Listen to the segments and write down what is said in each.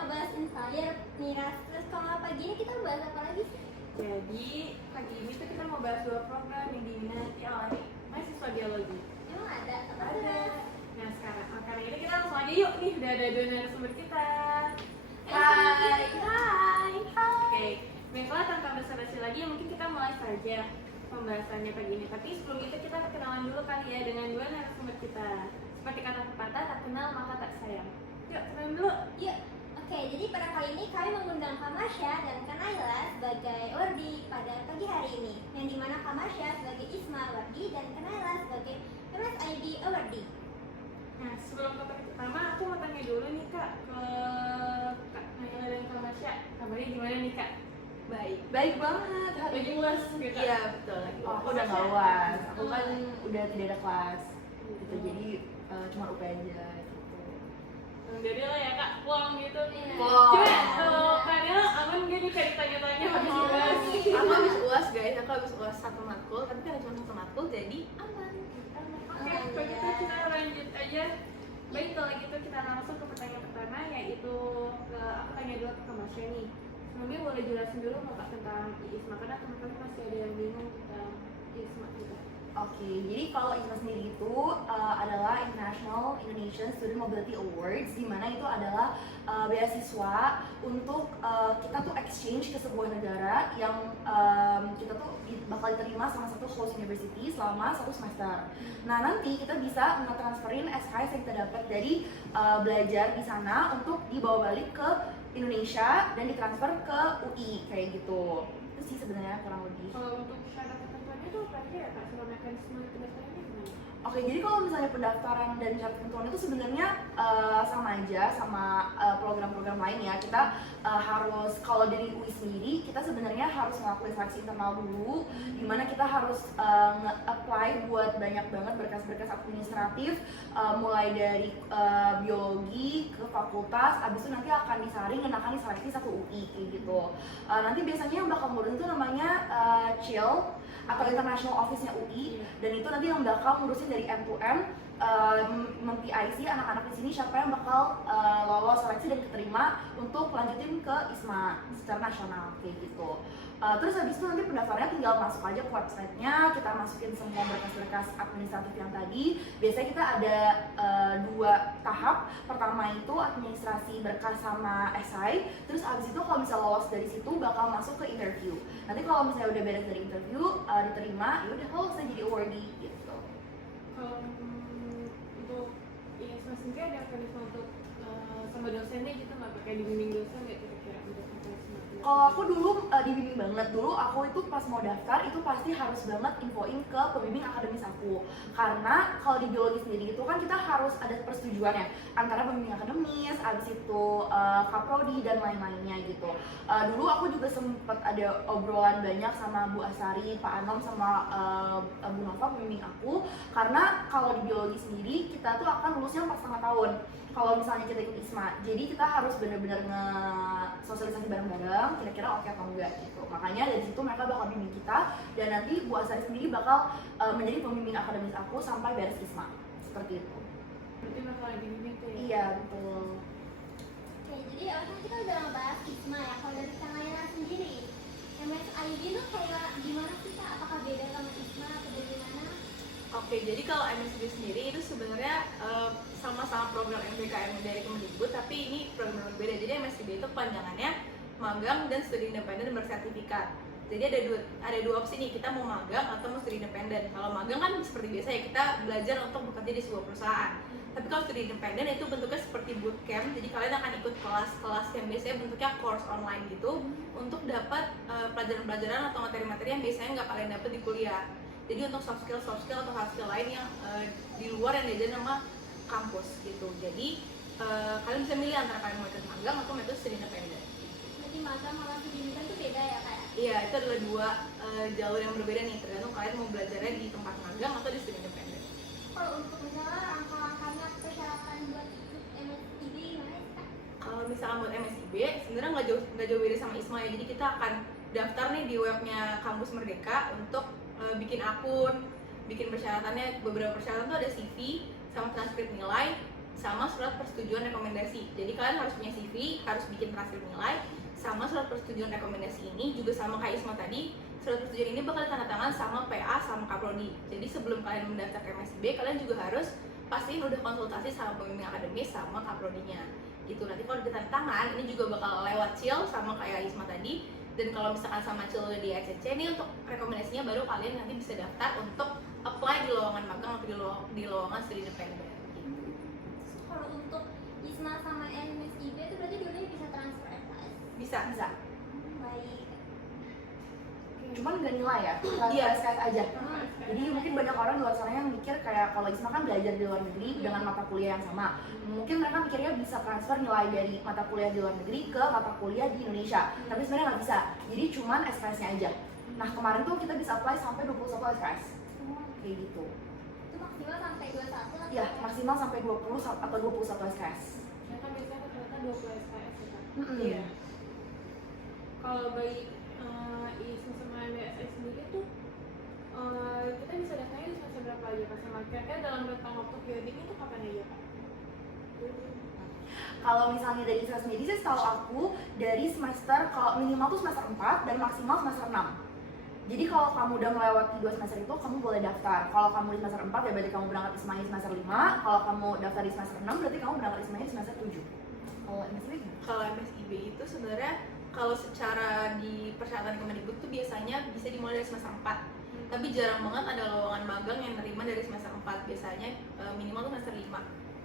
ngebahas Inspire nih Ras. Terus kalau pagi ini kita bahas apa lagi sih? Jadi pagi ini tuh kita mau bahas 2 program yang diminati oleh mahasiswa biologi. Emang ada? Apa tuh, Ada. Ras? Nah sekarang karena ini kita langsung aja yuk nih, udah ada 2 narasumber kita. Hai. Hai. Oke, baiklah tanpa basa-basi lagi mungkin kita mulai saja pembahasannya pagi ini. Tapi sebelum itu kita perkenalan dulu kali ya dengan 2 narasumber kita. Seperti kata pepatah, tak kenal maka tak sayang. Yuk, kenalan dulu. Yuk. Oke, jadi pada kali ini kami mengundang Kamasya dan Kanaila sebagai Wardi pada pagi hari ini. Yang dimana Kamasya sebagai Isma Wardi dan Kanaila sebagai MSID Wardi. Nah, sebelum ke topik pertama, aku mau tanya dulu nih Kak ke Kak Naila dan Kak Masya. Kabarnya gimana nih Kak? Baik banget hari Lagi ini. uas gitu? Iya betul lagi. Oh, Aku udah nggak uas. Aku kan udah tidak ada kelas. Gitu. Jadi cuma UP aja. Gitu. Jadi lah ya Kak, pulang gitu. Iya. Wow. Coba kalau Kak Naila aman gak nih Kak ditanya-tanya habis uas? Aku habis uas guys. Aku habis uas satu matkul. Tapi karena cuma satu matkul jadi aman. Oke, kalau gitu kita lanjut aja. Baik, kalau gitu kita langsung ke pertanyaan pertama, yaitu aku tanya dulu ke Kak Masya nih. Sebelumnya boleh jelasin dulu nggak Kak tentang IISMA, karena teman-teman masih ada yang bingung tentang IISMA kita. Oke, jadi kalau ISMA sendiri itu adalah International Indonesian Student Mobility Awards, di mana itu adalah beasiswa untuk kita tuh exchange ke sebuah negara yang kita tuh bakal diterima sama satu host university selama 1 semester. Nah nanti kita bisa nge-transferin SKS yang kita dapat dari belajar di sana untuk dibawa balik ke Indonesia dan ditransfer ke UI kayak gitu. Itu sih sebenarnya kurang lebih. Kalau untuk syarat ketentuannya tuh terakhir ya Kak, sama mekanisme pendaftarannya gimana? Oke, jadi kalau misalnya pendaftaran dan syarat ketentuan itu sebenarnya sama aja sama program-program lain ya. Kita harus, kalau dari UI sendiri, kita sebenarnya harus ngelakuin seleksi internal dulu, dimana kita harus nge-apply buat banyak banget berkas-berkas administratif, mulai dari biologi ke fakultas, abis itu nanti akan disaring dan akan diseleksi satu UI kayak gitu. Nanti biasanya yang bakal ngurusin itu namanya CIL atau International Office-nya UI, dan itu nanti yang bakal ngurusin dari end to end, mem-PIC anak-anak di sini siapa yang bakal lolos seleksi dan keterima untuk lanjutin ke ISMA secara nasional kayak gitu. Terus habis itu nanti pendaftarannya tinggal masuk aja ke websitenya, kita masukin semua berkas-berkas administratif yang tadi. Biasanya kita ada 2 tahap. Pertama itu administrasi berkas sama esai. Terus habis itu kalau misalnya lolos dari situ bakal masuk ke interview. Nanti kalau misalnya udah beres dari interview, diterima, ya udah lolos saya jadi awardee gitu. Kalau untuk IISMA sendiri ada mekanisme untuk sama dosennya gitu nggak? Kayak dibimbing dosen nggak kira-kira untuk mekanisme? Kalau aku dulu dibimbing banget, dulu aku itu pas mau daftar itu pasti harus banget infoin ke pembimbing akademis aku. Karena kalau di biologi sendiri itu kan kita harus ada persetujuan ya antara pembimbing akademis, abis itu kaprodi dan lain-lainnya gitu. Dulu aku juga sempet ada obrolan banyak sama Bu Asari, Pak Anom, sama Bu Nova pembimbing aku. Karena kalau di biologi sendiri kita tuh akan lulusnya 4,5 tahun. Kalau misalnya kita ikut ISMA, jadi kita harus benar-benar nge-sosialisasi bareng-bareng, kira-kira oke atau enggak gitu. Makanya dari situ mereka bakal bimbing kita, dan nanti Bu Asari sendiri bakal menjadi pembimbing akademis aku sampai beres ISMA, seperti itu. Berarti bakal dibimbing tuh ya? Iya, betul. Oke, jadi kan kita udah ngebahas ISMA ya. Kalau dari Kanaila sendiri, MSID tuh kayak gimana sih Kak? Apakah beda sama ISMA atau bagaimana? Oke, jadi kalau MSIB sendiri itu sebenarnya sama-sama program MBKM dari Kemendikbud, tapi ini program berbeda. Jadi MSIB itu panjangannya magang dan studi independen bersertifikat. Jadi ada dua opsi nih, kita mau magang atau mau studi independen. Kalau magang kan seperti biasa ya, kita belajar untuk bekerja di sebuah perusahaan. Tapi kalau studi independen itu bentuknya seperti bootcamp, jadi kalian akan ikut kelas-kelas yang biasanya bentuknya course online gitu, untuk dapat pelajaran-pelajaran atau materi-materi yang biasanya nggak kalian dapat di kuliah. Jadi untuk soft skill atau hard skill lain yang di luar yang diajarin sama kampus gitu. Jadi kalian bisa milih antara kalian mau ikut magang atau mau ikut studi independen. Jadi magang sama studi independen itu beda ya Kak? Iya, itu adalah 2 jalur yang berbeda nih, tergantung kalian mau belajarnya di tempat magang atau di studi independen. Kalau untuk misalnya langkah-langkahnya persyaratan buat ikut MSID gimana sih Kak? Kalau misalkan buat MSIB, sebenarnya nggak jauh beda sama ISMA ya. Jadi kita akan daftar nih di webnya Kampus Merdeka untuk bikin akun, bikin persyaratannya. Beberapa persyaratan tuh ada CV sama transkrip nilai, sama surat persetujuan rekomendasi. Jadi kalian harus punya CV, harus bikin transkrip nilai, sama surat persetujuan rekomendasi ini juga sama kayak Isma tadi. Surat persetujuan ini bakal tanda tangan sama PA sama Kaprodi. Jadi sebelum kalian mendaftar ke MSIB, kalian juga harus pastiin udah konsultasi sama pembimbing akademis sama Kaprodinya. Gitu. Nanti kalau udah tanda tangan, ini juga bakal lewat CIL sama kayak Isma tadi. Dan kalau misalkan sama CIL udah di ECC nih untuk rekomendasinya, baru kalian nanti bisa daftar untuk apply di lowongan magang atau di lowongan studi independen. Kalau untuk ISMA sama MSIB itu berarti dua-duanya bisa transfer SKS. Bisa. Baik. Cuman nggak nilai ya, Iya. SKS aja. Jadi mungkin banyak orang di luar sana yang mikir kayak kalau ISMA kan belajar di luar negeri dengan mata kuliah yang sama. Mungkin mereka mikirnya bisa transfer nilai dari mata kuliah di luar negeri ke mata kuliah di Indonesia. Tapi sebenarnya nggak bisa. Jadi cuman SKS-nya aja. Nah kemarin tuh kita bisa apply sampai 21 SKS. Kayak gitu. Itu maksimal sampai 21 atau Ya, maksimal sampai 20 atau 21 SKS. Ternyata biasanya rata-rata 20 SKS ya kan. Iya. Kalau baik ISMA sama MBSI sendiri tuh kita bisa daftarnya di semester berapa aja Pak? Sama kira-kira dalam rentang waktu periodik itu kapan aja Pak? Kalau misalnya dari saya sendiri sih setahu aku dari semester kalau minimal tuh semester 4 dan maksimal semester 6. Jadi kalau kamu udah melewati 2 semester itu kamu boleh daftar. Kalau kamu di semester 4 ya berarti kamu berangkat ISMA di semester 5. Kalau kamu daftar di semester 6 berarti kamu berangkat ISMA di semester 7. Kalau MSIB gimana? Kalau MSIB itu sebenarnya kalau secara di persyaratan Kemendikbud tuh biasanya bisa dimulai dari semester 4. Tapi jarang banget ada lowongan magang yang nerima dari semester 4. Biasanya minimal tuh semester 5.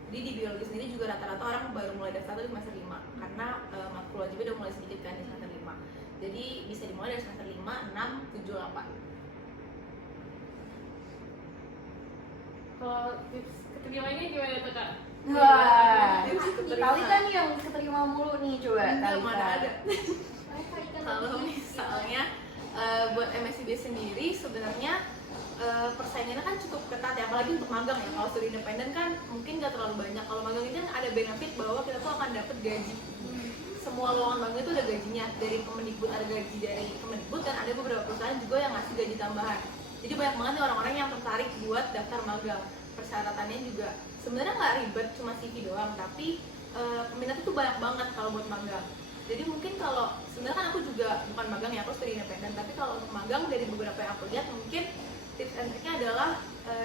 Jadi di biologi sendiri juga rata-rata orang baru mulai daftar tuh di semester 5 karena matkul wajibnya udah mulai sedikit kan di semester 5. Jadi bisa dimulai dari semester 5, 6, 7, 8. Kalau tips keterimanya gimana tuh Kak? Wah, Tips keterima. Talita nih yang keterima mulu nih coba. Enggak, Talita. mana ada. mereka ikan Kalau lebih. misalnya buat MSIB sendiri sebenarnya persaingannya kan cukup ketat ya, apalagi untuk magang ya. Kalau studi independen kan mungkin nggak terlalu banyak. Kalau magang ini kan ada benefit bahwa kita tuh akan dapat gaji. Semua lowongan magang itu ada gajinya. Dari Kemendikbud ada gaji dari Kemendikbud, dan ada beberapa perusahaan juga yang ngasih gaji tambahan. Jadi banyak banget nih orang-orang yang tertarik buat daftar magang. Persyaratannya juga sebenarnya nggak ribet, cuma CV doang, tapi peminat itu banyak banget kalau buat magang. Jadi mungkin kalau sebenarnya kan aku juga bukan magang ya, aku studi independen, tapi kalau untuk magang dari beberapa yang aku lihat mungkin tips and triknya adalah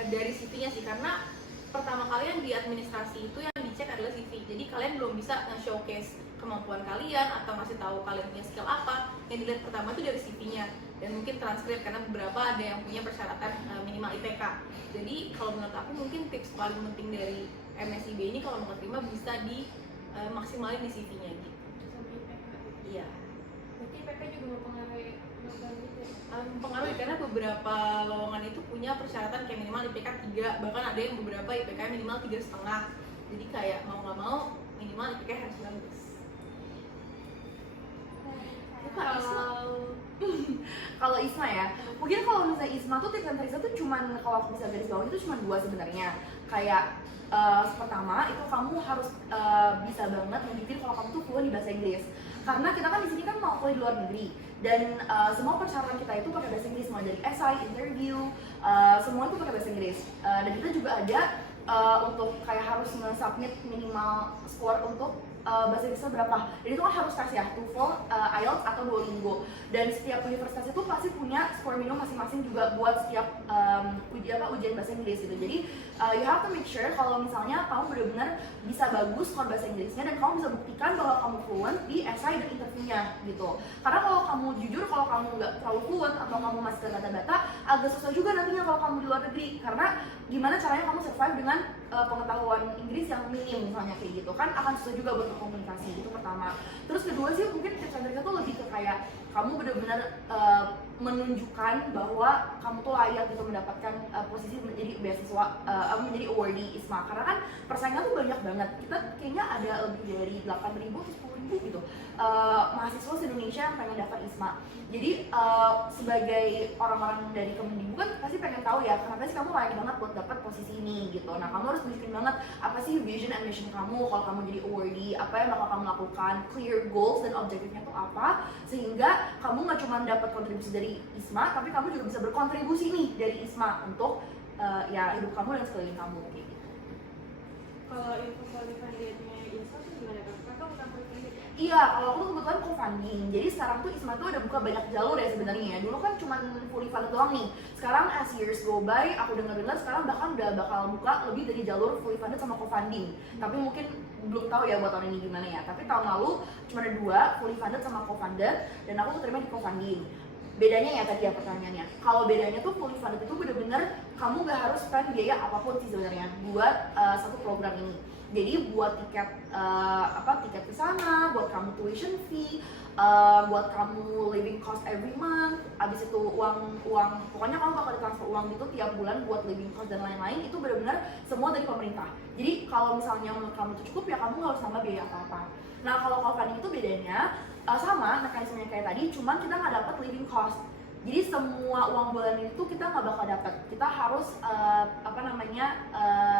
dari CV-nya sih, karena pertama kalian di administrasi itu yang dicek adalah CV. Jadi kalian belum bisa nge-showcase kemampuan kalian atau ngasih tahu kalian punya skill apa. Yang dilihat pertama itu dari CV-nya dan mungkin transkrip, karena beberapa ada yang punya persyaratan minimal IPK. Jadi kalau menurut aku mungkin tips paling penting dari MSIB ini kalau mau terima bisa di maksimalin di CV-nya gitu. Sama IPK. Iya. Berarti IPK juga mempengaruhi magang gitu ya? Mempengaruhi karena beberapa lowongan itu punya persyaratan kayak minimal IPK 3, bahkan ada yang beberapa IPK minimal 3,5. Jadi kayak mau nggak mau minimal IPK harus bagus. Kalau ISMA ya, mungkin kalau misalnya ISMA tuh tips and triknya tuh cuman kalau aku bisa garis bawah itu cuma 2 sebenarnya. Kayak pertama itu kamu harus bisa banget membuktikan kalau kamu tuh fluent di bahasa Inggris. Karena kita kan di sini kan mau kuliah di luar negeri dan semua persyaratan kita itu pakai bahasa Inggris, mulai dari essay, interview, semua itu pakai bahasa Inggris. Dan kita juga ada untuk kayak harus nge-submit minimal score untuk bahasa Inggrisnya berapa. Dan itu kan harus tes ya, TOEFL, IELTS atau Duolingo. Dan setiap universitas itu pasti punya skor minimum masing-masing juga buat setiap ujian bahasa Inggris gitu. Jadi you have to make sure kalau misalnya kamu benar-benar bisa bagus skor bahasa Inggrisnya dan kamu bisa buktikan bahwa kamu fluent di essay dan interviewnya gitu. Karena kalau kamu jujur kalau kamu nggak terlalu fluent atau kamu masih data-data, agak susah juga nantinya kalau kamu di luar negeri. Karena gimana caranya kamu survive dengan pengetahuan Inggris yang minim misalnya kayak gitu kan, akan susah juga buat komunikasi. Itu pertama. Terus kedua sih mungkin tips and triknya tuh lebih ke kayak kamu benar-benar menunjukkan bahwa kamu tuh layak gitu mendapatkan posisi menjadi beasiswa, menjadi awardee ISMA. Karena kan persaingan tuh banyak banget. Kita kayaknya ada lebih dari 8.000 atau 10.000 gitu mahasiswa di Indonesia yang pengen daftar ISMA. Jadi sebagai orang-orang dari Kemendikbud kan pasti pengen tahu ya kenapa sih kamu layak banget buat dapat posisi ini gitu. Nah kamu harus tunjukin banget apa sih vision and mission kamu kalau kamu jadi awardee, apa yang bakal kamu lakukan, clear goals dan objektifnya tuh apa, sehingga kamu nggak cuma dapat kontribusi dari ISMA, tapi kamu juga bisa berkontribusi nih dari ISMA untuk ya hidup kamu dan sekeliling kamu kayak gitu. Kalau info funded-nya ISMA tuh gimana kan? Kakak bukan funded ya? Iya, kalau aku tuh kebetulan co-funding. Jadi sekarang tuh ISMA tuh udah buka banyak jalur ya sebenarnya ya. Dulu kan cuma fully funded doang nih. Sekarang as years go by, aku dengar sekarang bahkan udah bakal buka lebih dari jalur fully funded sama co-funding. Tapi mungkin belum tahu ya buat tahun ini gimana ya. Tapi tahun lalu cuma ada 2, fully funded sama co-funded, dan aku tuh terima di co-funding. Bedanya ya tadi ya pertanyaannya. Kalau bedanya tuh fully funded itu bener-bener kamu gak harus spend biaya apapun sih sebenarnya buat satu program ini. Jadi buat tiket tiket ke sana, buat kamu tuition fee, buat kamu living cost every month, abis itu uang pokoknya kamu bakal ditransfer uang gitu tiap bulan buat living cost dan lain-lain, itu benar-benar semua dari pemerintah. Jadi kalau misalnya menurut kamu itu cukup ya kamu nggak harus nambah biaya apa-apa. Nah kalau crowdfunding itu bedanya sama mekanismenya kayak tadi, cuman kita nggak dapat living cost. Jadi semua uang bulan itu kita nggak bakal dapat. Kita harus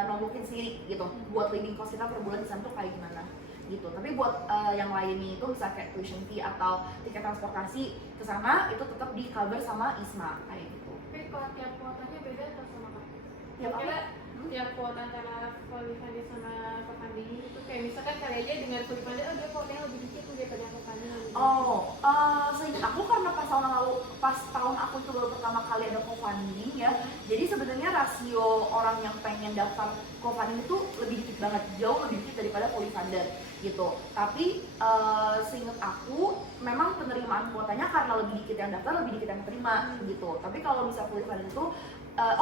nombokin sendiri gitu. Buat living cost kita per bulan di sana tuh kayak gimana gitu. Tapi buat yang lainnya itu bisa kayak tuition fee atau tiket transportasi ke sana itu tetap di cover sama ISMA kayak gitu. Tapi kalau tiap kuotanya beda atau sama kak? Tiap apa? Kira tiap kuota antara fully funded sama co-funding itu kayak misalkan kali aja dengan fully funded, oh dia kuotanya lebih dikit daripada co-funding. Seingat aku karena pas tahun aku itu baru pertama kali ada co-funding ya, jadi sebenarnya rasio orang yang pengen daftar co-funding itu lebih dikit banget, jauh lebih dikit daripada fully funded gitu. Tapi seingat aku memang penerimaan kuotanya karena lebih dikit yang daftar, lebih dikit yang terima gitu. Tapi kalau bisa fully funded itu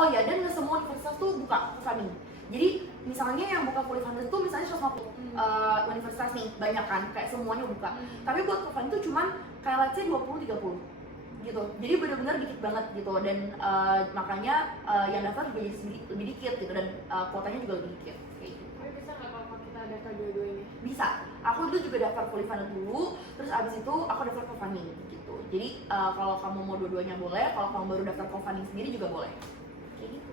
dan nggak semua universitas tuh buka co-funding. Jadi misalnya yang buka fully funded itu misalnya 150 universitas nih, banyak kan, kayak semuanya buka. Tapi buat co-funding itu cuman kayak let's say 20-30 gitu. Jadi benar-benar dikit banget gitu, dan makanya yang daftar juga jadi lebih dikit gitu, dan kuotanya juga lebih dikit kayak gitu. Tapi bisa nggak kalau kita daftar dua-duanya? Bisa. Aku dulu juga daftar fully funded dulu, terus abis itu aku daftar co-funding gitu. Jadi kalau kamu mau dua-duanya boleh, kalau kamu baru daftar co-funding sendiri juga boleh. Kayak gitu.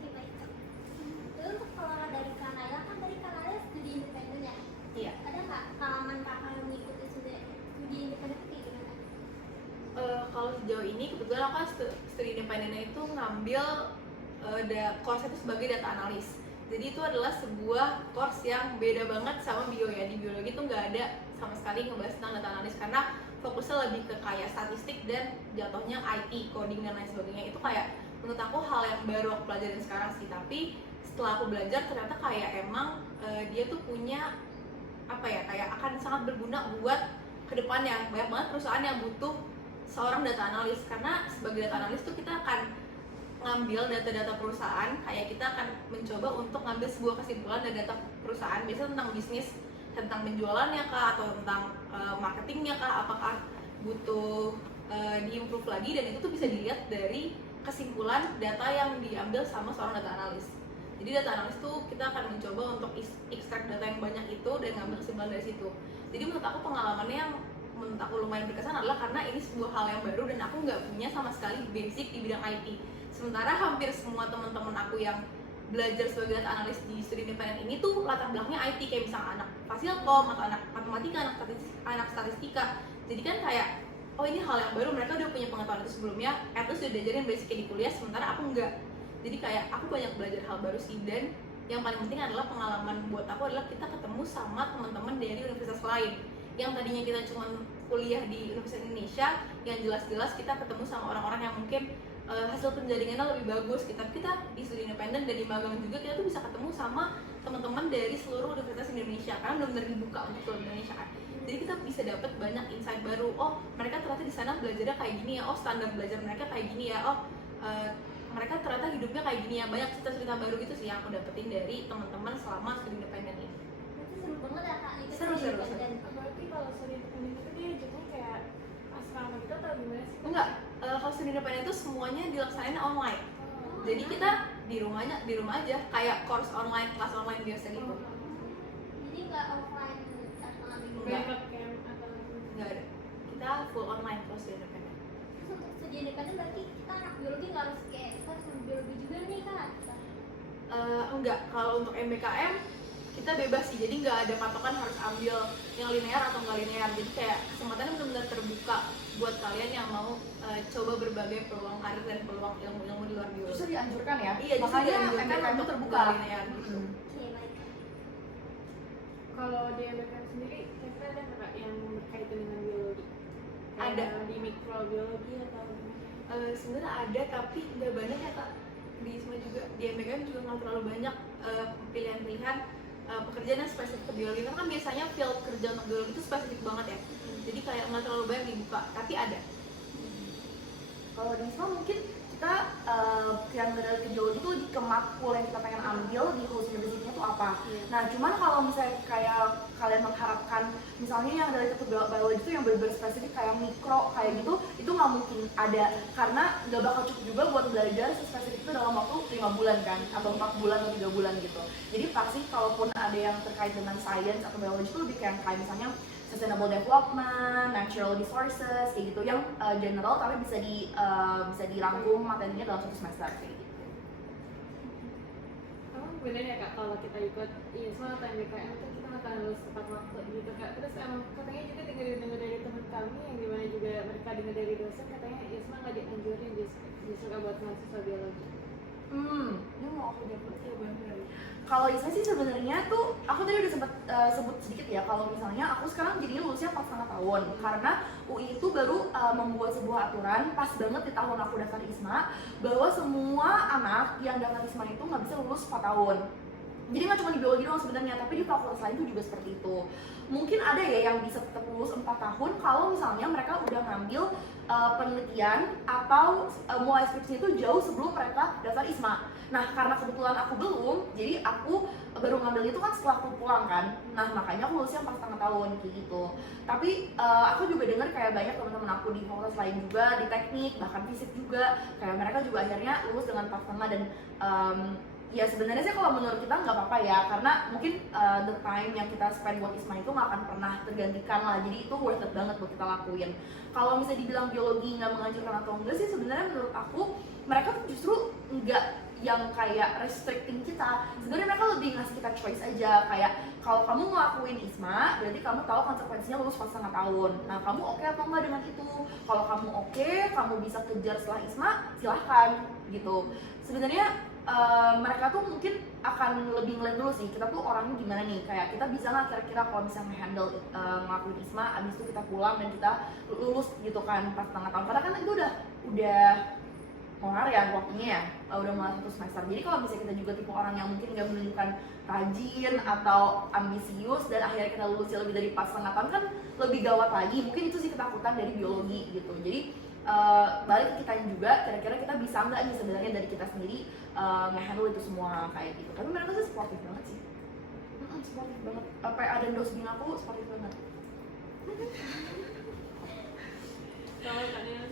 Oke, baik. Lalu untuk kalau dari Kanada, kan tadi Kanada studi independen ya? Iya. Ada nggak pengalaman kakak yang mengikuti studi independen itu kayak gimana? Kalau sejauh ini kebetulan aku kan studi independennya itu ngambil course itu sebagai data analis. Jadi itu adalah sebuah course yang beda banget sama bio ya. Di biologi itu nggak ada sama sekali ngebahas tentang data analis karena fokusnya lebih ke kayak statistik dan jatuhnya IT, coding dan lain sebagainya. Itu kayak menurut aku hal yang baru aku pelajarin sekarang sih. Tapi setelah aku belajar ternyata kayak emang dia tuh punya kayak akan sangat berguna buat kedepannya. Banyak banget perusahaan yang butuh seorang data analis, karena sebagai data analis tuh kita akan ngambil data-data perusahaan, kayak kita akan mencoba untuk ngambil sebuah kesimpulan dari data perusahaan, biasanya tentang bisnis, tentang penjualannya kah, atau tentang marketingnya kah, apakah butuh diimprove lagi, dan itu tuh bisa dilihat dari kesimpulan data yang diambil sama seorang data analis. Jadi data analis tuh kita akan mencoba untuk extract data yang banyak itu dan ngambil kesimpulan dari situ. Jadi menurut aku pengalamannya yang menurut aku lumayan berkesan adalah karena ini sebuah hal yang baru dan aku nggak punya sama sekali basic di bidang IT. Sementara hampir semua teman-teman aku yang belajar sebagai data analis di studi independen ini tuh latar belakangnya IT, kayak misalnya anak fasilkom atau anak matematika, anak statistika. Jadi kan kayak ini hal yang baru, mereka udah punya pengetahuan itu sebelumnya, at least udah diajarin basicnya di kuliah, sementara aku enggak. Jadi kayak aku banyak belajar hal baru sih, dan yang paling penting adalah pengalaman buat aku adalah kita ketemu sama teman-teman dari universitas lain yang tadinya kita cuma kuliah di Universitas Indonesia, yang jelas-jelas kita ketemu sama orang-orang yang mungkin hasil penjaringannya lebih bagus. Kita di studi independen dan di magang juga kita tuh bisa ketemu sama teman-teman dari seluruh universitas Indonesia karena benar-benar dibuka untuk seluruh Indonesia kan. Jadi kita bisa dapat banyak insight baru. Oh, mereka ternyata di sana belajarnya kayak gini ya. Oh, standar belajar mereka kayak gini ya. Oh, mereka ternyata hidupnya kayak gini ya. Banyak cerita-cerita baru gitu sih yang aku dapetin dari teman-teman selama studi independen ini. Berarti seru banget ya kak, itu Seru. Berarti kalau studi independen itu dia jadinya kayak asrama gitu atau gimana sih? Enggak, kalau studi independen itu semuanya dilaksanain online. Jadi kita di rumah aja, kayak course online, kelas online biasa gitu. Jadi nggak offline setengah minggu. Kayak camp atau Enggak ada. Kita full online kalau studi independen. Terus untuk studi independen berarti kita anak biologi nggak harus kayak kita harus ambil biologi juga nih kak? Enggak, kalau untuk MBKM kita bebas sih, jadi nggak ada patokan harus ambil yang linear atau nggak linear. Jadi kayak kesempatannya benar-benar terbuka buat kalian yang mau coba berbagai peluang karir dan peluang ilmu-ilmu di luar biologi. Justru dianjurkan ya. Iya, justru makanya dianjurkan MBKM itu untuk terbuka. nggak linear gitu. Oke baik. Kalau di MBKM sendiri, kira-kira ada nggak Kak yang berkaitan dengan biologi? Ada. Kayak di mikrobiologi atau gimana? Sebenarnya ada tapi nggak banyak ya Kak. Di ISMA juga, di MBKM juga nggak terlalu banyak pilihan-pilihan pekerjaan yang spesifik ke biologi. Karena kan biasanya field kerja untuk biologi itu spesifik banget ya. Jadi kayak nggak terlalu banyak dibuka, tapi ada. Kalau di ISMA mungkin kita yang dari ke geologi itu lebih ke matkul yang kita pengen ambil di khusus university-nya itu apa. Iya. Nah cuman kalau misalnya kayak kalian mengharapkan misalnya yang dari ke biologi itu yang benar-benar spesifik kayak mikro kayak gitu, itu nggak mungkin ada karena nggak bakal cukup juga buat belajar spesifik itu dalam waktu 5 bulan kan, atau 4 bulan atau 3 bulan gitu. Jadi pasti kalaupun ada yang terkait dengan science atau biologi itu lebih kayak misalnya sustainable development, natural resources, kayak gitu yang general tapi bisa dirangkum materinya dalam satu semester kayak gitu. Emang bener ya Kak, kalau kita ikut ISMA atau MBKM itu kita akan lulus tepat waktu gitu Kak. Terus emang katanya juga dengar dari teman kami yang dimana juga mereka dengar dari dosen katanya ISMA nggak dianjurin justru buat mahasiswa biologi. Ini mau aku dapat ya benar. Kalau ISMA sih sebenarnya tuh aku tadi udah sempat sebut sedikit ya kalau misalnya aku sekarang jadinya lulusnya 4,5 tahun karena UI itu baru membuat sebuah aturan pas banget di tahun aku daftar ISMA bahwa semua anak yang daftar ISMA itu nggak bisa lulus 4 tahun. Jadi nggak cuma di biologi doang sebenarnya, tapi di fakultas lain tuh juga seperti itu. Mungkin ada ya yang bisa tetap lulus 4 tahun kalau misalnya mereka udah ngambil penelitian atau mulai skripsi itu jauh sebelum mereka daftar ISMA. Nah karena kebetulan aku belum, jadi aku baru ngambil itu kan setelah aku pulang kan. Nah makanya aku lulusnya 4,5 tahun kayak gitu. Tapi aku juga dengar kayak banyak teman-teman aku di fakultas lain juga, di teknik, bahkan fisik juga, kayak mereka juga akhirnya lulus dengan 4,5 dan ya sebenarnya sih kalau menurut kita nggak apa-apa ya, karena mungkin the time yang kita spend buat ISMA itu nggak akan pernah tergantikan lah, jadi itu worth it banget buat kita lakuin. Kalau misalnya dibilang biologi nggak mengajarkan atau enggak sih, sebenarnya menurut aku mereka tuh justru nggak yang kayak restricting kita. Sebenarnya mereka lebih ngasih kita choice aja, kayak kalau kamu ngelakuin ISMA berarti kamu tahu konsekuensinya lulus 4,5 tahun. Nah kamu oke atau enggak dengan itu? Kalau kamu oke, kamu bisa kejar setelah ISMA, silahkan gitu. Sebenarnya mereka tuh mungkin akan lebih ngeliat dulu sih kita tuh orangnya gimana nih, kayak kita bisa nggak kira-kira kalau bisa nge-handle ngelakuin ISMA, abis itu kita pulang dan kita lulus gitu kan 4,5 tahun, karena kan itu udah kelar ya waktunya ya, udah mulai 1 semester. Jadi kalau misalnya kita juga tipe orang yang mungkin nggak menunjukkan rajin atau ambisius dan akhirnya kita lulusnya lebih dari 4,5 tahun kan lebih gawat lagi. Mungkin itu sih ketakutan dari biologi gitu. Jadi balik ke kita juga, kira-kira kita bisa nggak nih sebenarnya dari kita sendiri nge-handle itu semua kayak gitu. Tapi mereka sih sportif banget sih, sportif banget. PA dan dosbing aku sportif banget. Kalau kalian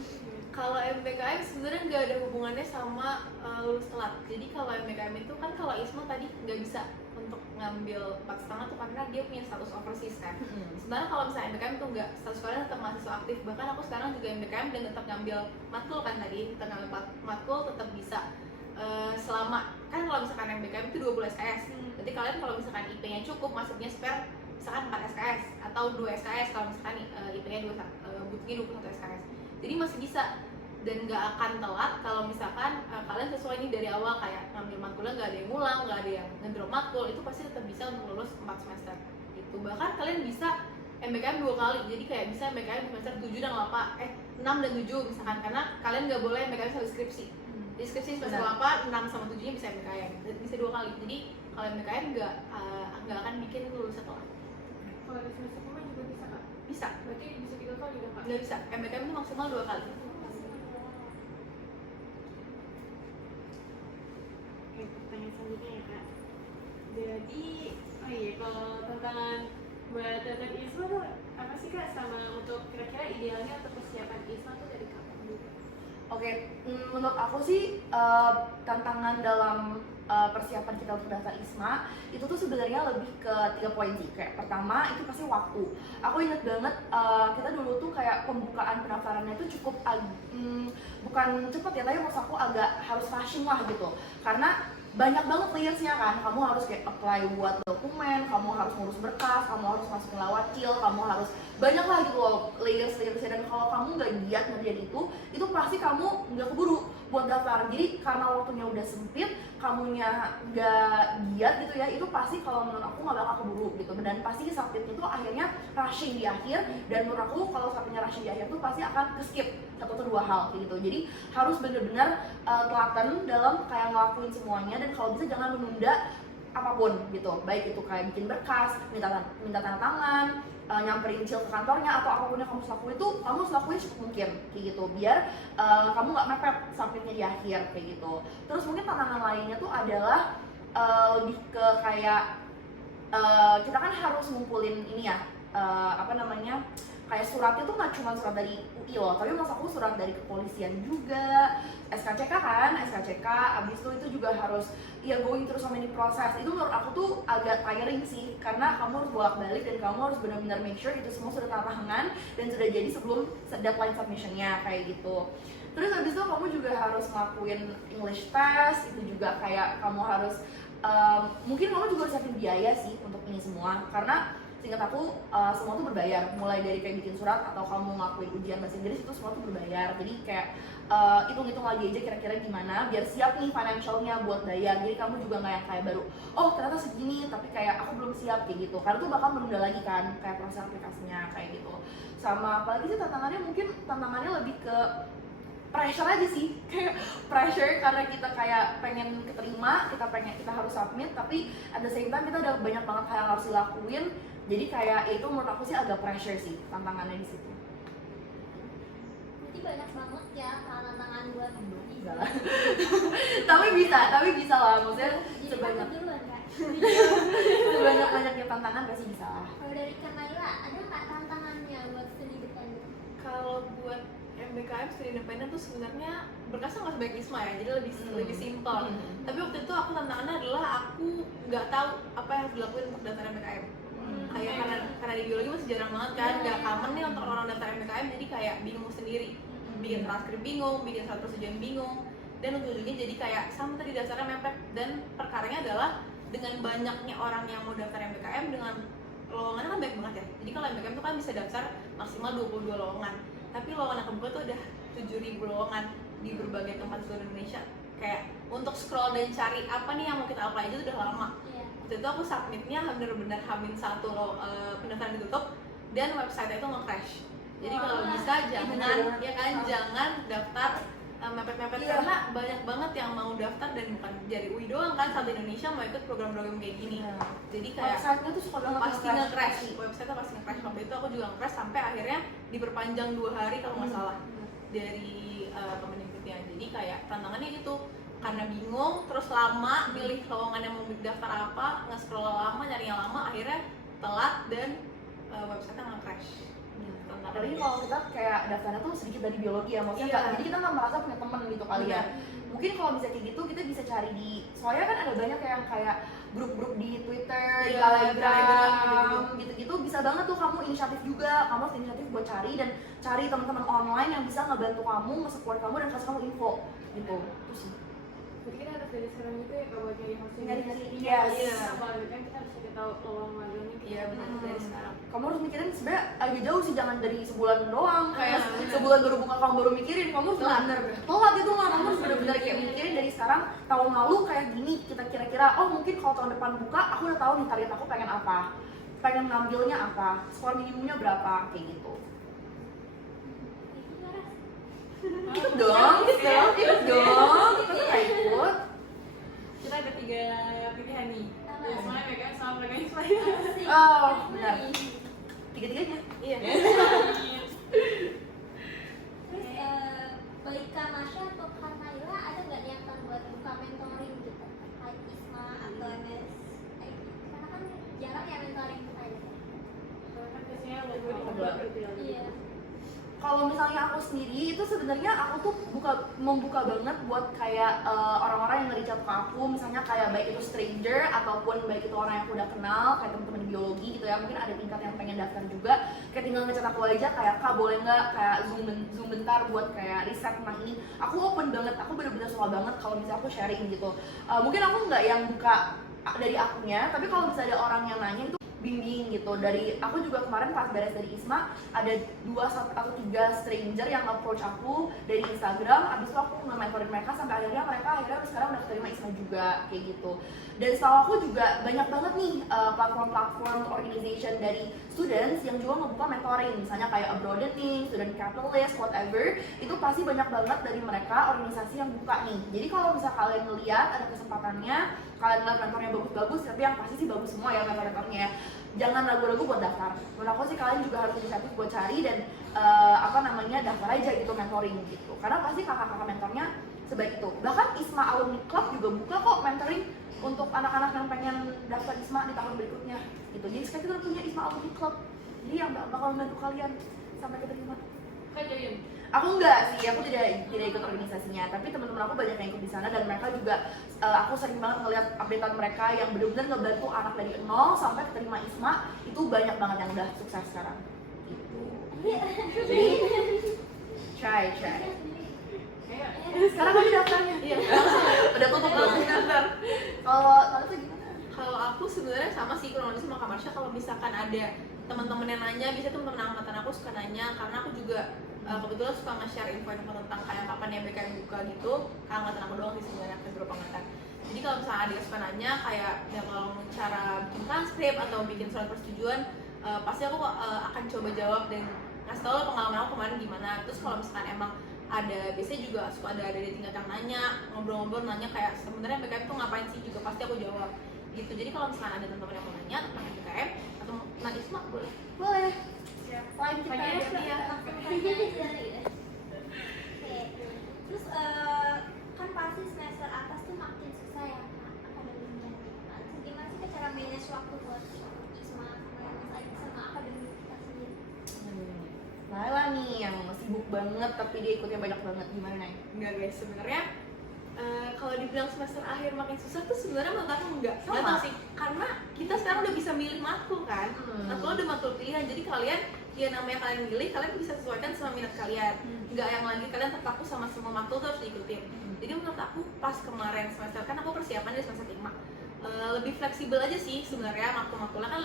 Kalau MBKM sebenarnya nggak ada hubungannya sama lulus telat. Jadi kalau MBKM itu kan, kalau ISMA tadi nggak bisa untuk ngambil 4,5 tuh karena dia punya status overseas kan. Sebenarnya kalau misalnya MBKM tuh nggak, status kalian tetap mahasiswa aktif. Bahkan aku sekarang juga MBKM dan tetap ngambil matkul kan tadi, tetap ngambil matkul tetap bisa selama kan kalau misalkan MBKM itu 20 SKS. Jadi kalian kalau misalkan IP-nya cukup, masuknya spare misalkan 4 SKS atau 2 SKS kalau misalkan IP-nya butuhnya 21 SKS. Jadi masih bisa dan nggak akan telat kalau misalkan kalian sesuai nih dari awal, kayak ngambil matkulnya nggak ada yang ngulang, nggak ada yang ngedrop matkul, itu pasti tetap bisa untuk lulus 4 semester itu. Bahkan kalian bisa MBKM 2 kali, jadi kayak bisa MBKM semester 7 dan 6 dan 7 misalkan, karena kalian nggak boleh MBKM sampai skripsi. Di skripsi semester 8, 6 sama 7 nya bisa MBKM, bisa 2 kali. Jadi kalau MBKM nggak akan bikin lulusnya telat. kalau di semester 5 juga bisa Kak? Bisa, Berarti bisa 3 kali dong Kak? nggak bisa. MBKM itu maksimal 2 kali. Oke, pertanyaan selanjutnya ya Kak. Jadi, oh iya, kalau tantangan buat datang ISMA tuh apa sih Kak? Sama untuk kira-kira idealnya untuk persiapan ISMA tuh dari kapan gitu? Oke, menurut aku sih tantangan dalam persiapan kita untuk daftar ISMA itu tuh sebenarnya lebih ke 3 poin sih. Kayak pertama itu pasti waktu. Aku inget banget kita dulu tuh kayak pembukaan pendaftarannya itu cukup bukan cepet ya, tapi maksud aku agak harus rushing lah gitu. Karena banyak banget layers-nya kan, kamu harus kayak apply buat dokumen, kamu harus ngurus berkas, kamu harus masukin lawakil, kamu harus banyak lah gitu loh layers-layers-nya. Dan kalau kamu nggak giat ngerjain itu pasti kamu nggak keburu. buat daftar. Jadi karena waktunya udah sempit, kamunya nggak giat gitu ya, itu pasti kalau menurut aku nggak bakal keburu gitu. Dan pasti submitnya itu akhirnya rushing di akhir, dan menurut aku kalau submitnya rushing di akhir tuh pasti akan ke-skip satu atau dua hal kayak gitu. Jadi harus bener-bener telaten dalam kayak ngelakuin semuanya, dan kalau bisa jangan menunda apapun gitu, baik itu kayak bikin berkas, minta tanda tangan, nyamperin cil ke kantornya, atau apapun yang kamu harus lakuin itu kamu harus lakuin secepat mungkin kayak gitu, biar kamu nggak mepet submitnya di akhir kayak gitu. Terus mungkin tantangan lainnya tuh adalah lebih ke kayak kita kan harus ngumpulin ini ya, apa namanya, kayak suratnya tuh nggak cuma surat dari UI loh, tapi maksud aku surat dari kepolisian juga, SKCK kan, SKCK, abis itu juga harus ya going through so many proses. Itu menurut aku tuh agak tiring sih, karena kamu harus bolak-balik dan kamu harus benar-benar make sure itu semua sudah tanda tangan dan sudah jadi sebelum deadline submissionnya kayak gitu. Terus abis itu kamu juga harus ngelakuin English test, itu juga kayak kamu harus mungkin kamu juga harus siapin biaya sih untuk ini semua, karena seingat aku semua tuh berbayar, mulai dari kayak bikin surat atau kamu ngelakuin ujian bahasa Inggris itu semua tuh berbayar. Jadi kayak hitung-hitung lagi aja kira-kira gimana biar siap nih financialnya buat bayar. Jadi kamu juga nggak yang kayak baru, oh ternyata segini tapi kayak aku belum siap kayak gitu, karena tuh bakal menunda lagi kan kayak proses aplikasinya kayak gitu. Sama apalagi sih tantangannya, mungkin tantangannya lebih ke pressure aja sih, kayak pressure karena kita kayak pengen keterima, kita harus submit, tapi at the same time kita udah banyak banget hal yang harus dilakuin. Jadi kayak itu menurut aku sih agak pressure sih tantangannya di situ. Berarti banyak banget ya tantangan buat Bisa lah. tapi bisa lah, maksudnya jadi sebanyak aku duluan Kak. sebanyak-banyaknya tantangan pasti bisa lah. Kalau dari Kamila, ada nggak tantangannya buat studi independen? Kalau buat MBKM studi independen tuh sebenarnya berkasnya nggak sebaik ISMA ya, jadi lebih simpel. Tapi waktu itu aku tantangannya adalah aku nggak tahu apa yang harus dilakuin untuk daftar MBKM. Kayak karena di biologi masih jarang banget kan, nggak common nih untuk orang daftar MBKM, jadi kayak bingung sendiri, bikin transkrip bingung, bikin surat persetujuan bingung, dan ujung-ujungnya jadi kayak sama tadi dasarnya mepet. Dan perkaranya adalah dengan banyaknya orang yang mau daftar MBKM, dengan lowongannya kan banyak banget ya. Jadi kalau MBKM tuh kan bisa daftar maksimal 22 lowongan, tapi lowongan yang kebuka tuh udah 7.000 lowongan di berbagai tempat seluruh Indonesia. Kayak untuk scroll dan cari apa nih yang mau kita apply aja tuh udah lama. Iya. Waktu itu aku submitnya bener-bener hamin satu pendaftaran ditutup dan website itu nge-crash. Jadi kalau bisa jangan daftar mepet-mepet, karena banyak banget yang mau daftar dan bukan dari UI doang kan, satu Indonesia mau ikut program-program kayak gini. Jadi kayak Website-nya tuh suka banget pasti nge-crash, website-nya pasti nge-crash. Waktu itu aku juga nge-crash sampai akhirnya diperpanjang 2 hari kalau nggak salah dari Kemendikbudnya. Jadi kayak tantangannya gitu, karena bingung, terus lama milih lowongan yang mau daftar apa, nge-scroll lama, nyari yang lama, akhirnya telat dan website-nya nge-crash. Apalagi kalau kita kayak daftarnya tuh sedikit dari biologi ya, maksudnya Iya. jadi kita nggak merasa punya temen gitu kali ya. Mungkin kalau bisa kayak gitu kita bisa cari di, soalnya kan ada banyak yang kayak grup-grup di Twitter, di Iya, Telegram, gitu-gitu. Bisa banget tuh kamu inisiatif juga, kamu harus inisiatif buat cari dan cari teman-teman online yang bisa ngebantu kamu, nge-support kamu dan kasih kamu info gitu. Terus Jadi kita harus dari sekarang gitu ya kalau buat nyari hasil. Nyari-nyari, Iya. yes. Apalagi kan kita harus cari tahu lowongan magangnya. Iya benar, dari sekarang. Kamu harus mikirin sebenarnya agak jauh sih, jangan dari sebulan doang, kayak bener. sebulan baru buka kamu baru mikirin, kamu harus telat itu mah, kamu harus bener-bener kayak mikirin dari sekarang. Tahun lalu kayak gini, kita kira-kira oh mungkin kalau tahun depan buka aku udah tahu nih target aku pengen apa, pengen ngambilnya apa, skor minimumnya berapa kayak gitu. Ikut dong, ikut dong, kita ikut. Kita ada 3 pilihan nih. ISMA, MBKM, sama MBKM. Oh benar, tiga-tiganya. Iya. Terus baik Kak Masya atau Kak Naila, ada nggak yang akan buat buka mentoring gitu terkait ISMA atau MS? Karena kan jarang ya mentoring terkait. Karena kan biasanya logo di cover gitu ya. Iya. Kalau misalnya aku sendiri itu sebenarnya aku tuh membuka banget buat kayak orang-orang yang nge-reach out ke aku, misalnya kayak baik itu stranger ataupun baik itu orang yang aku udah kenal, kayak teman-teman di biologi gitu ya, mungkin ada tingkat yang pengen daftar juga, kayak tinggal ngechat aku aja kayak Kak boleh nggak kayak zoom bentar buat kayak riset tentang ini. Aku open banget, aku bener-bener suka banget kalau misalnya aku sharing gitu. Mungkin aku nggak yang buka dari akunya, tapi kalau misalnya ada orang yang nanya itu bimbing gitu. Dari aku juga kemarin pas beres dari ISMA ada 2 atau 3 stranger yang approach aku dari Instagram, abis itu aku nge-mentorin mereka sampai akhirnya mereka sekarang udah keterima ISMA juga kayak gitu. Dan setahu aku juga banyak banget nih platform-platform organization dari students yang juga ngebuka mentoring, misalnya kayak Abroadening, Student Catalyst, whatever, itu pasti banyak banget dari mereka organisasi yang buka nih. Jadi kalau misal kalian ngeliat ada kesempatannya, kalian ngeliat mentornya bagus-bagus, tapi yang pasti sih bagus semua ya mentor-mentornya, jangan ragu-ragu buat daftar. Menurut aku sih kalian juga harus inisiatif buat cari dan daftar aja gitu mentoring gitu, karena pasti kakak-kakak mentornya sebaik itu. Bahkan ISMA Alumni Club juga buka kok mentoring untuk anak-anak yang pengen daftar ISMA di tahun berikutnya gitu. Jadi sekarang kita punya ISMA Alumni Club, jadi yang bakal membantu kalian sampai keterima. Kak join? Aku enggak sih, aku tidak ikut organisasinya, tapi teman-teman aku banyak yang ikut di sana dan mereka juga aku sering banget ngeliat updatean mereka yang benar-benar ngebantu anak dari nol sampai keterima ISMA. Itu banyak banget yang udah sukses sekarang gitu. Jadi try. Sekarang kamu daftarnya? Iya. Udah tutup belum? Daftar. Kalau tuh gimana? Kalau aku sebenarnya sama sih kurang lebih sama Kak Marsha. Kalau misalkan ada teman-teman yang nanya, biasanya teman-teman angkatan aku suka nanya, karena aku juga kebetulan suka nge-share info-info tentang kayak kapan ya BKM buka gitu. Angkatan aku doang sih sebenarnya, ke beberapa angkatan. Jadi kalau misalnya ada yang suka nanya kayak ya kalau cara bikin transkrip atau bikin surat persetujuan, pasti aku akan coba jawab dan ngasih tau pengalaman aku kemarin gimana. Terus kalau misalkan emang ada, biasanya juga suka ada di tingkat yang nanya, ngobrol-ngobrol nanya kayak sebenarnya BKM tuh ngapain sih, juga pasti aku jawab gitu. Jadi kalau misalkan ada teman-teman yang mau nanya tentang BKM atau tentang ISMA boleh. Siap. Lain kita Pagi ya. ya. Oke, terus kan pasti semester atas tuh makin susah ya akademiknya. Terus gimana sih cara manage waktu buat ISMA sama akademik kita sendiri? Laila nih yang sibuk banget tapi dia ikutnya banyak banget, gimana nih? Enggak guys, sebenarnya kalau dibilang semester akhir makin susah tuh sebenarnya menurut aku enggak Sama. tahu sih, karena kita sekarang udah bisa milih matkul kan. Matkul udah matkul pilihan, jadi kalian ya namanya kalian milih, kalian bisa sesuaikan sama minat kalian. Enggak yang lagi kalian terpaku sama semua matkul tuh harus diikutin. Jadi menurut aku pas kemarin semester, kan aku persiapan di semester 5, lebih fleksibel aja sih sebenarnya. Matkul-makulnya kan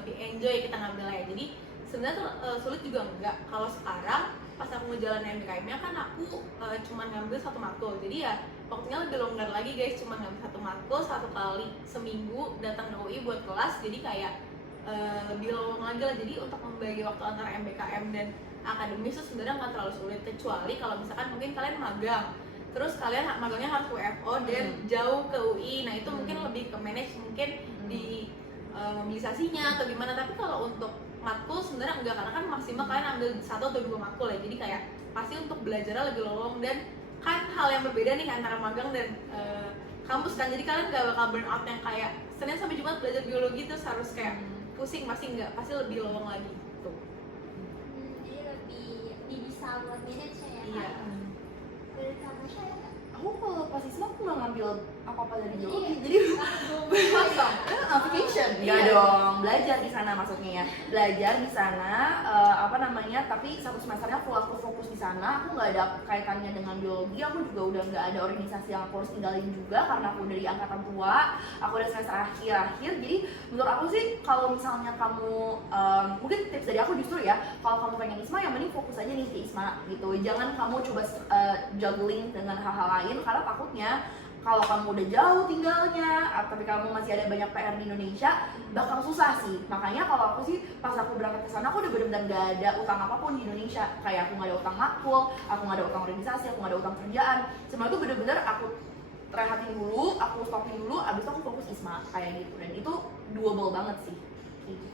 lebih enjoy kita ngambilnya. Jadi sebenarnya tuh sulit juga enggak. Kalau sekarang pas aku ngejalanin MBKM-nya kan aku cuma ngambil 1 matkul, jadi ya waktunya lebih longgar lagi guys, cuma ngambil 1 matkul 1 kali seminggu datang ke UI buat kelas, jadi kayak lebih lowong lagi lah. Jadi untuk membagi waktu antara MBKM dan akademis itu sebenarnya nggak terlalu sulit, kecuali kalau misalkan mungkin kalian magang, terus kalian magangnya harus WFO dan jauh ke UI, nah itu mungkin lebih ke manage mungkin di mobilisasinya atau gimana. Tapi kalau untuk matkul sebenarnya enggak, karena kan maksimal kalian ambil 1 atau 2 matkul ya, jadi kayak pasti untuk belajarnya lebih lowong. Dan kan hal yang berbeda nih antara magang dan kampus kan, jadi kalian gak bakal burn out yang kayak Senin sampai Jumat belajar biologi terus harus kayak pusing, pasti enggak, pasti lebih lowong lagi gitu. Jadi lebih bisa buat manage ya. Iya. Dari kamu saya nggak? Aku kalau pas ISMA aku nggak ngambil apa-apa dari biologi, Iya. jadi kosong. Application? Enggak dong, belajar di sana maksudnya ya. Belajar di sana, tapi 1 semesternya full aku fokus di sana. Aku nggak ada kaitannya dengan biologi. Aku juga udah nggak ada organisasi yang aku harus tinggalin juga karena aku dari angkatan tua. Aku udah semester akhir. Jadi menurut aku sih kalau misalnya kamu mungkin tips dari aku justru ya, kalau kamu pengen ISMA yang mending fokus aja nih di ISMA gitu. Jangan kamu coba juggling dengan hal-hal lain, karena takutnya kalau kamu udah jauh tinggalnya, tapi kamu masih ada banyak PR di Indonesia, bakal susah sih. Makanya kalau aku sih pas aku berangkat ke sana, aku udah benar-benar gak ada utang apapun di Indonesia. Kayak aku gak ada utang matkul, aku gak ada utang organisasi, aku gak ada utang kerjaan. Semua itu benar-benar aku rehatin dulu, aku stopin dulu, abis itu aku fokus ISMA kayak gitu. Dan itu doable banget sih. Gitu.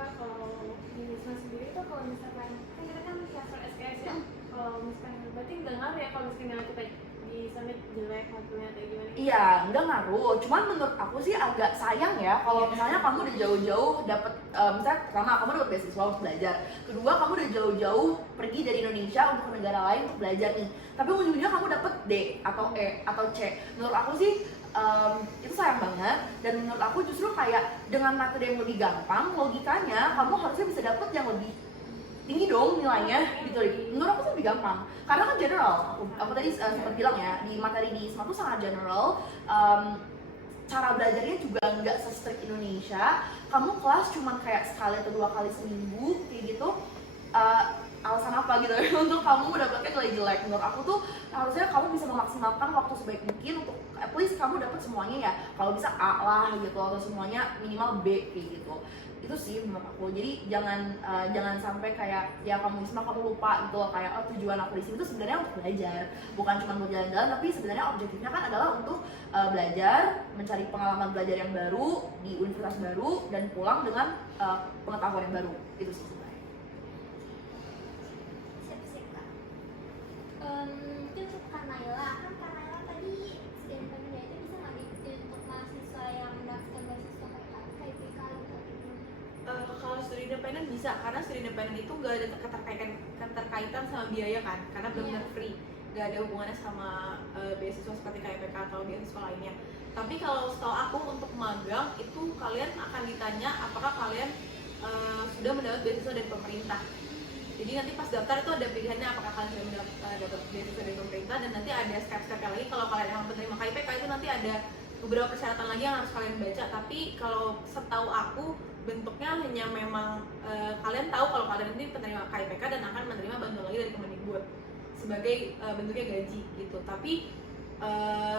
Kak, kalau di Wisma sendiri tuh kalau misalkan kan kita kan cover SKS ya, kalau misalkan berarti nggak ngaruh ya kalau misalkan kita di summit jelek matkulnya atau gimana? Iya, nggak ngaruh. Cuman menurut aku sih agak sayang ya kalau misalnya kamu udah jauh-jauh dapet, misalnya pertama kamu dapat beasiswa untuk belajar, kedua kamu udah jauh-jauh pergi dari Indonesia untuk ke negara lain untuk belajar nih, tapi ujung-ujungnya kamu dapet D atau E atau C. Menurut aku sih itu sayang banget. Dan menurut aku justru kayak dengan materi yang lebih gampang, logikanya kamu harusnya bisa dapet yang lebih tinggi dong nilainya gitu. Menurut aku sih lebih gampang karena kan general. Aku tadi sempat bilang ya, di materi di ISMA tuh sangat general. cara belajarnya juga nggak se-strict Indonesia. Kamu kelas cuman kayak sekali atau 2 kali seminggu kayak gitu. Alasan apa gitu untuk kamu mendapatkan nilai jelek? Menurut aku tuh harusnya kamu bisa memaksimalkan waktu sebaik mungkin untuk at least kamu dapat semuanya ya, kalau bisa A lah gitu, atau semuanya minimal B kayak gitu. Itu sih menurut aku. Jadi jangan sampai kayak ya kamu ISMA kamu lupa gitu loh, kayak tujuan aku di sini tuh sebenarnya untuk belajar, bukan cuma untuk jalan-jalan, tapi sebenarnya objektifnya kan adalah untuk belajar, mencari pengalaman belajar yang baru di universitas baru dan pulang dengan pengetahuan yang baru. Itu sih sebenarnya. Siap-siap Kak. Mungkin untuk Kak Naila, kan Kak Naila tadi student penduduk itu bisa nggak diikuti untuk mahasiswa yang mendaftar beasiswa KIPK gitu? Kalau studi independen bisa, karena studi independen itu nggak ada keterkaitan sama biaya kan, karena benar-benar free, nggak ada hubungannya sama beasiswa seperti KIPK atau beasiswa lainnya. Tapi kalau setahu aku untuk magang itu kalian akan ditanya apakah kalian sudah mendapat beasiswa dari pemerintah. Jadi nanti pas daftar itu ada pilihannya apakah kalian sudah dapat beasiswa dari pemerintah, dan nanti ada step-stepnya lagi. Kalau kalian yang penerima KIPK itu nanti ada beberapa persyaratan lagi yang harus kalian baca. Tapi kalau setahu aku bentuknya hanya memang kalian tahu kalau kalian ini penerima KIPK dan akan menerima bantuan lagi dari Kemendikbud sebagai bentuknya gaji gitu. Tapi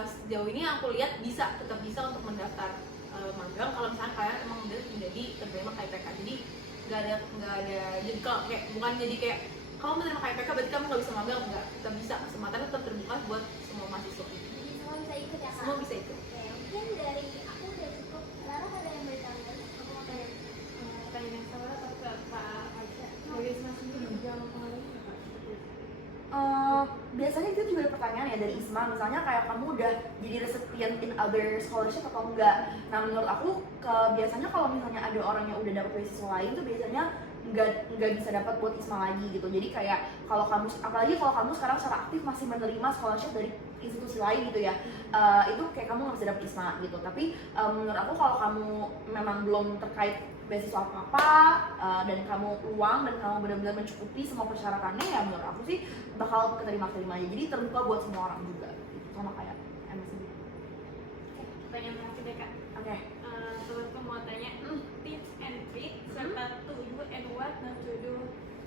sejauh ini aku lihat tetap bisa untuk mendaftar magang kalau misalnya kalian emang udah menjadi penerima KIPK. Jadi nggak ada jadi kalau kayak bukan jadi kayak kamu menerima KIPK berarti kamu nggak bisa magang, nggak, tetap bisa, kesempatan tetap terbuka buat semua mahasiswa. Jadi semua bisa ikut ya Kak? Semua bisa ikut. Oke, mungkin dari aku udah cukup. Lara ada yang bertanya? Aku mau tanya. Pertanyaan yang sama atau ke Pak Aisyah? Dari ISMA sendiri juga mempengaruhi nggak Pak? Biasanya itu juga ada pertanyaan ya dari ISMA, misalnya kayak kamu udah jadi recipient in other scholarship atau enggak. Nah menurut aku biasanya kalau misalnya ada orang yang udah dapet beasiswa lain tuh biasanya nggak bisa dapat buat ISMA lagi gitu. Jadi kayak kalau kamu, apalagi kalau kamu sekarang secara aktif masih menerima scholarship dari institusi lain gitu ya, itu kayak kamu nggak bisa dapet ISMA gitu. Tapi menurut aku kalau kamu memang belum terkait beasiswa apa-apa dan kamu uang dan kamu benar-benar mencukupi semua persyaratannya, ya menurut aku sih bakal keterima aja. Jadi terbuka buat semua orang juga gitu. Sama kayak MS sendiri. Pertanyaan terakhir deh Kak. Oke. Temanku mau tanya tips and trick serta to do and what not to do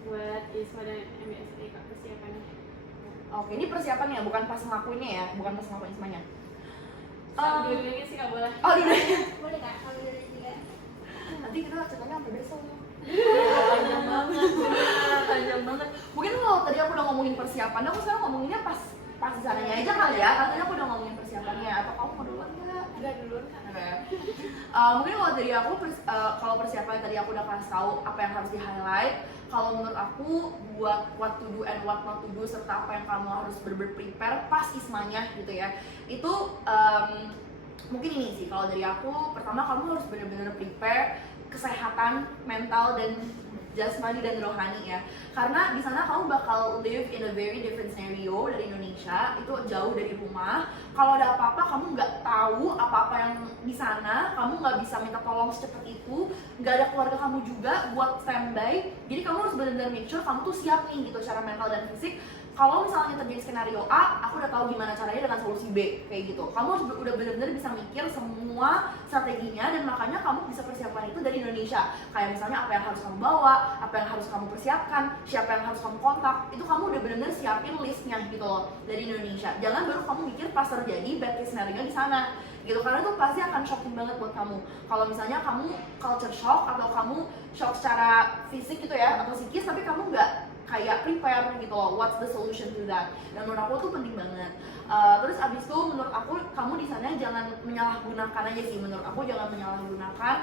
buat ISMA dan MBSI Kak, persiapannya. Oke, ini persiapannya bukan pas ngelakuinnya ya, bukan pas ngelakuin ISMA-nya. Dua-duanya sih Kak boleh. Oh, iya. Boleh Kak, kalau dari juga. Nanti kita ceritanya sampai besok. Panjang banget. Mungkin kalau tadi aku udah ngomongin persiapan, aku sekarang ngomonginnya pas di sananya aja kali ya. Katanya aku udah ngomongin persiapannya. Apa kamu mau duluan nggak? Enggak duluan Kak. Oke. Mungkin kalau dari aku kalau persiapan tadi aku udah kasih tahu apa yang harus di highlight. Kalau menurut aku buat what to do and what not to do serta apa yang kamu harus prepare pas ISMA-nya gitu ya. Itu mungkin ini sih kalau dari aku, pertama kamu harus benar-benar prepare kesehatan mental dan jasmani dan rohani ya, karena di sana kamu bakal live in a very different scenario dari Indonesia, itu jauh dari rumah. Kalau ada apa-apa kamu nggak tahu apa-apa yang di sana, kamu nggak bisa minta tolong secepat itu, nggak ada keluarga kamu juga buat standby. Jadi kamu harus benar-benar make sure kamu tuh siap nih gitu secara mental dan fisik. Kalau misalnya terjadi skenario A, aku udah tahu gimana caranya dengan solusi B, kayak gitu. Kamu harus udah benar-benar bisa mikir semua strateginya, dan makanya kamu bisa persiapan itu dari Indonesia. Kayak misalnya apa yang harus kamu bawa, apa yang harus kamu persiapkan, siapa yang harus kamu kontak, itu kamu udah benar-benar siapin listnya gitu loh dari Indonesia. Jangan baru kamu mikir pas terjadi bad case scenario di sana gitu, karena itu pasti akan shocking banget buat kamu. Kalau misalnya kamu culture shock atau kamu shock secara fisik gitu ya atau psikis, tapi kamu nggak kayak prepare gitu loh, what's the solution to that. Dan menurut aku tuh penting banget. Terus abis itu menurut aku kamu di sana jangan menyalahgunakan aja sih, menurut aku jangan menyalahgunakan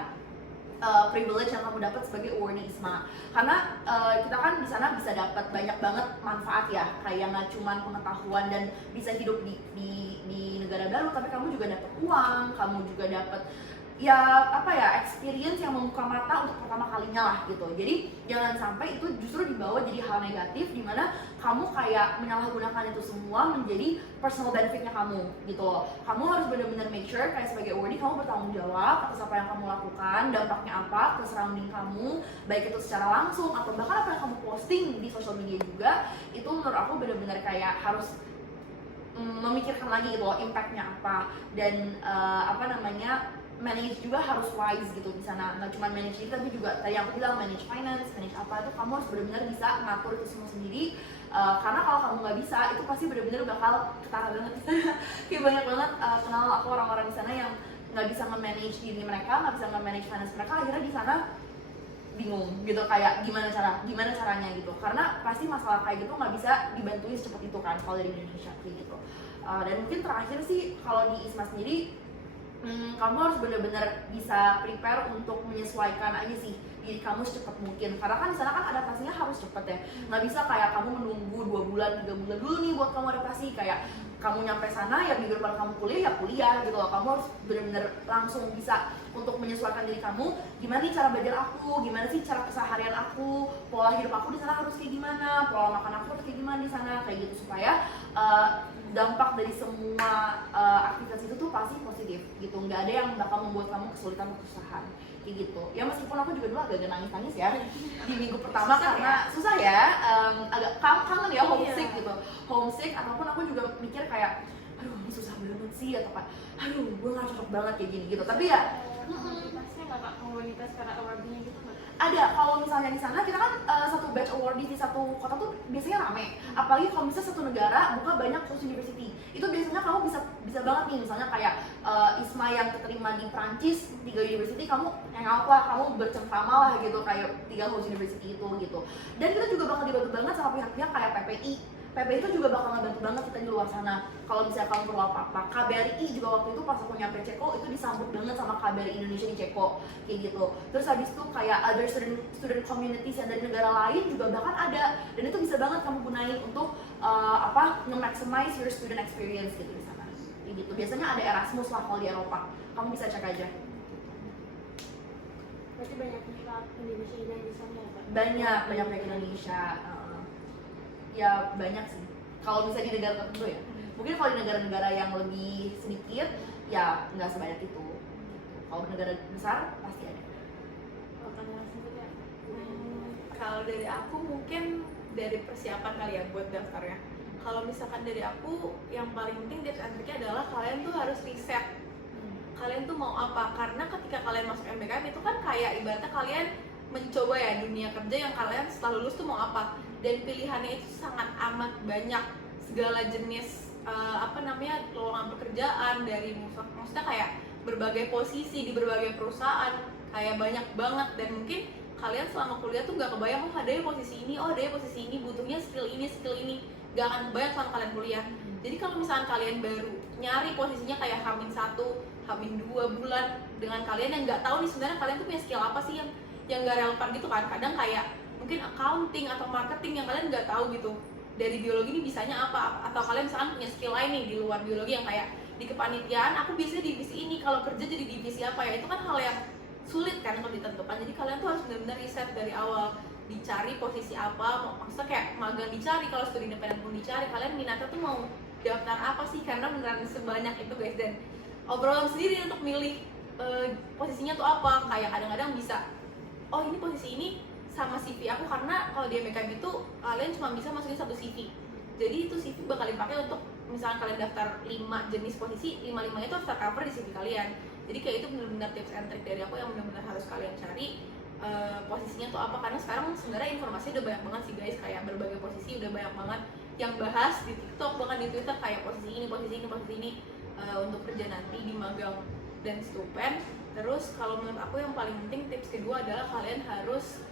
privilege yang kamu dapat sebagai awardee ISMA, karena kita kan di sana bisa dapat banyak banget manfaat ya, kayak nggak cuma pengetahuan dan bisa hidup di negara baru, tapi kamu juga dapat uang, kamu juga dapat ya apa ya, experience yang membuka mata untuk pertama kalinya lah gitu. Jadi jangan sampai itu justru dibawa jadi hal negatif dimana kamu kayak menyalahgunakan itu semua menjadi personal benefitnya kamu gitu loh. Kamu harus benar-benar make sure kayak sebagai awardee kamu bertanggung jawab atas apa yang kamu lakukan, dampaknya apa ke surrounding kamu, baik itu secara langsung atau bahkan apa yang kamu posting di social media juga. Itu menurut aku benar-benar kayak harus memikirkan lagi gitu loh impactnya apa, dan apa namanya, manage juga harus wise gitu di sana. Nggak cuma manage itu, tapi juga tadi aku bilang manage finance, manage apa itu kamu harus benar-benar bisa ngatur itu semua sendiri. Karena kalau kamu nggak bisa, itu pasti benar-benar bakal ketara banget di sana. Kayak banyak banget kenal aku orang-orang di sana yang nggak bisa nge-manage diri mereka, nggak bisa nge-manage finance mereka, akhirnya di sana bingung gitu, kayak gimana caranya gitu. Karena pasti masalah kayak gitu nggak bisa dibantuin secepat itu kan kalau dari Indonesia kayak gitu. Dan mungkin terakhir sih kalau di ISMA sendiri, kamu harus benar-benar bisa prepare untuk menyesuaikan aja sih diri kamu secepat mungkin, karena kan di sana kan adaptasinya harus cepet ya, nggak bisa kayak kamu menunggu 2 bulan 3 bulan dulu nih buat kamu adaptasi. Kayak kamu nyampe sana ya minggu depan kamu kuliah ya kuliah gitu loh. Kamu harus benar-benar langsung bisa untuk menyesuaikan diri kamu, gimana nih cara belajar aku, gimana sih cara keseharian aku, pola hidup aku di sana harus kayak gimana, pola makan aku harus kayak gimana di sana, kayak gitu, supaya dampak dari semua aktivitas itu tuh pasti positif gitu, nggak ada yang bakal membuat kamu kesulitan atau kesusahan kayak gitu. Ya meskipun aku juga dulu agak nangis ya di minggu pertama karena susah ya, agak kangen ya, homesick gitu, homesick, ataupun aku juga mikir kayak aduh ini susah banget sih, atau kayak aduh gue nggak cocok banget kayak gini gitu. Tapi ya komunitasnya nggak kak, komunitas karena awardnya gitu nggak? ada. Kalau misalnya di sana kita kan satu batch awardee di satu kota tuh biasanya rame, apalagi kalau misalnya satu negara buka banyak khusus university, itu biasanya kamu bisa banget nih, misalnya kayak ISMA yang keterima di Prancis 3 university, kamu hangout lah, kamu bercengkrama lah gitu kayak 3 khusus university itu gitu. Dan kita juga bakal dibantu banget sama pihak-pihak kayak PPI itu juga bakal ngebantu banget kita di luar sana kalau misalnya kamu perlu apa-apa. KBRI juga waktu itu pas aku nyampe Ceko itu disambut banget sama KBRI Indonesia di Ceko kayak gitu. Terus habis itu kayak other student communities yang dari negara lain juga bahkan ada, dan itu bisa banget kamu gunain untuk nge-maximize your student experience gitu di sana kayak gitu. Biasanya ada Erasmus lah kalau di Eropa, kamu bisa cek aja. Berarti banyak pihak Indonesia yang di sana ya kak? Banyak Indonesia. Ya banyak sih kalau bisa di negara tertentu ya. Mungkin kalau di negara-negara yang lebih sedikit ya nggak sebanyak itu. Kalau negara besar pasti ada. Kalau dari aku mungkin dari persiapan kali ya buat daftarnya. Kalau misalkan dari aku yang paling penting tips and triknya adalah kalian tuh harus riset. Kalian tuh mau apa? Karena ketika kalian masuk MBKM itu kan kayak ibaratnya kalian mencoba ya dunia kerja yang kalian setelah lulus tuh mau apa, dan pilihannya itu sangat amat banyak, segala jenis lowongan pekerjaan, dari maksudnya kayak berbagai posisi di berbagai perusahaan, kayak banyak banget. Dan mungkin kalian selama kuliah tuh nggak kebayang ada ya posisi ini, ada ya posisi ini butuhnya skill ini, nggak akan kebayang selama kalian kuliah. Jadi kalau misalnya kalian baru nyari posisinya kayak H-1, H-2 bulan dengan kalian yang nggak tahu nih sebenarnya kalian tuh punya skill apa sih yang nggak relevan gitu kan. Kadang kayak mungkin accounting atau marketing yang kalian nggak tahu gitu, dari biologi ini bisanya apa, atau kalian misalkan punya skill lain nih di luar biologi yang kayak di kepanitiaan aku biasanya divisi ini, kalau kerja jadi divisi apa ya, itu kan hal yang sulit kan untuk ditentukan. Jadi kalian tuh harus benar-benar riset dari awal, dicari posisi apa, maksudnya kayak magang dicari, kalau studi independen pun dicari, kalian minatnya tuh mau daftar apa sih, karena beneran sebanyak itu guys. Dan obrolan sendiri untuk milih posisinya tuh apa, kayak kadang-kadang bisa oh ini posisi ini sama CV aku, karena kalau di MBKM itu kalian cuma bisa masukin 1 CV, jadi itu CV bakal dipakai untuk misalnya kalian daftar 5 jenis posisi, 5-5 itu harus tercover di CV kalian. Jadi kayak itu benar-benar tips and trick dari aku yang benar-benar harus kalian cari posisinya tuh apa, karena sekarang sebenarnya informasi udah banyak banget sih guys, kayak berbagai posisi udah banyak banget yang bahas di TikTok, bahkan di Twitter, kayak posisi ini untuk kerja nanti di magang dan stupen. Terus kalau menurut aku yang paling penting tips kedua adalah kalian harus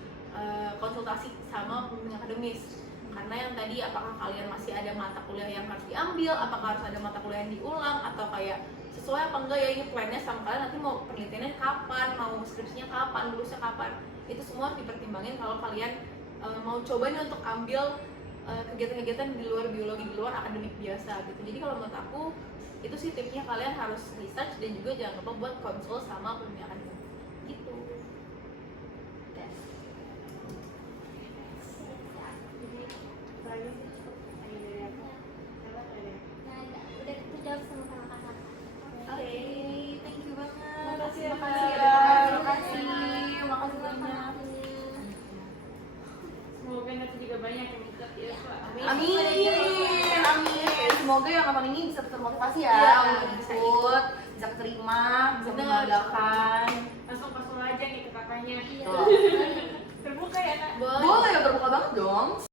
konsultasi sama pembimbing akademis, karena yang tadi apakah kalian masih ada mata kuliah yang harus diambil, apakah harus ada mata kuliah yang diulang, atau kayak sesuai apa enggak ya ini plannya sama kalian, nanti mau penelitiannya kapan, mau skripsinya kapan, lulusnya kapan, itu semua harus dipertimbangin kalau kalian mau coba nih untuk ambil kegiatan-kegiatan di luar biologi, di luar akademik biasa gitu. Jadi kalau menurut aku itu sih tipsnya, kalian harus research dan juga jangan lupa buat konsul sama pembimbing akademik gitu. Udah terjawab sama kakak-kakak. Oke, thank you banget. Makasih ya, Makasih Kak. ya. Makasih banyak. Semoga nanti juga banyak yang ikut ya Kak. Amin. semoga yang nonton ini bisa termotivasi ya Iya, untuk bisa ikut, bisa keterima, bisa Bener. membanggakan. Langsung pasul aja nih ke kakaknya. Iya. Tuh. Terbuka ya nak. Boleh, terbuka banget dong.